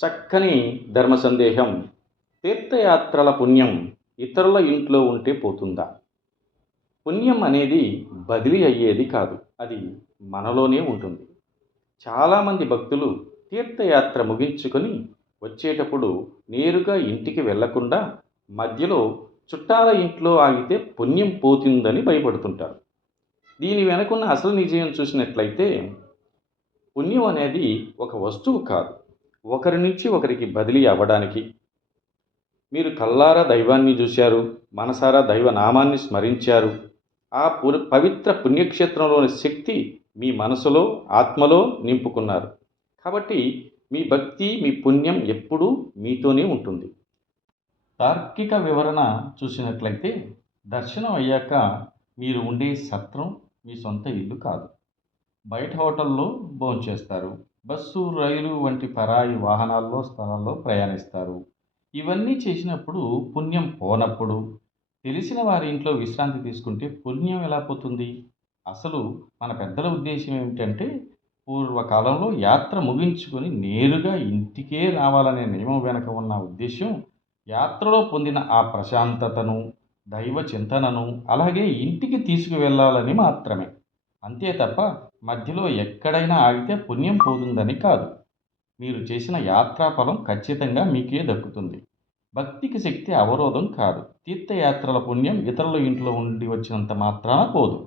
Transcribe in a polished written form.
చక్కని ధర్మ సందేహం. తీర్థయాత్రల పుణ్యం ఇతరుల ఇంట్లో ఉంటే పోతుందా? పుణ్యం అనేది బదిలీ అయ్యేది కాదు. అది మనలోనే ఉంటుంది. చాలామంది భక్తులు తీర్థయాత్ర ముగించుకొని వచ్చేటప్పుడు నేరుగా ఇంటికి వెళ్ళకుండా మధ్యలో చుట్టాల ఇంట్లో ఆగితే పుణ్యం పోతుందని భయపడుతుంటారు. దీని వెనుకున్న అసలు నిజం చూసినట్లయితే పుణ్యం అనేది ఒక వస్తువు కాదు. ఒకరి నుంచి ఒకరికి బదిలీ అవ్వడానికి మీరు కల్లారా దైవాన్ని చూశారు, మనసారా దైవనామాన్ని స్మరించారు. ఆ పవిత్ర పుణ్యక్షేత్రంలోని శక్తి మీ మనసులో, ఆత్మలో నింపుకున్నారు. కాబట్టి మీ భక్తి, మీ పుణ్యం ఎప్పుడూ మీతోనే ఉంటుంది. తార్కిక వివరణ చూసినట్లయితే దర్శనం అయ్యాక మీరు ఉండే సత్రం మీ సొంత ఇల్లు కాదు. బయట హోటల్లో భోంచేస్తారు, బస్సు, రైలు వంటి పరాయి వాహనాల్లో, స్థలాల్లో ప్రయాణిస్తారు. ఇవన్నీ చేసినప్పుడు పుణ్యం పోనప్పుడు తెలిసిన వారి ఇంట్లో విశ్రాంతి తీసుకుంటే పుణ్యం ఎలా పోతుంది? అసలు మన పెద్దల ఉద్దేశం ఏమిటంటే పూర్వకాలంలో యాత్ర ముగించుకొని నేరుగా ఇంటికే రావాలనే నియమం వెనక ఉన్న ఉద్దేశం యాత్రలో పొందిన ఆ ప్రశాంతతను, దైవ చింతనను అలాగే ఇంటికి తీసుకువెళ్ళాలని మాత్రమే. అంతే తప్ప మధ్యలో ఎక్కడైనా ఆగితే పుణ్యం పోతుందని కాదు. మీరు చేసిన యాత్రాఫలం ఖచ్చితంగా మీకే దక్కుతుంది. భక్తికి శక్తి అవరోధం కాదు. తీర్థయాత్రల పుణ్యం ఇతరుల ఇంట్లో ఉండి వచ్చినంత మాత్రాన పోదు.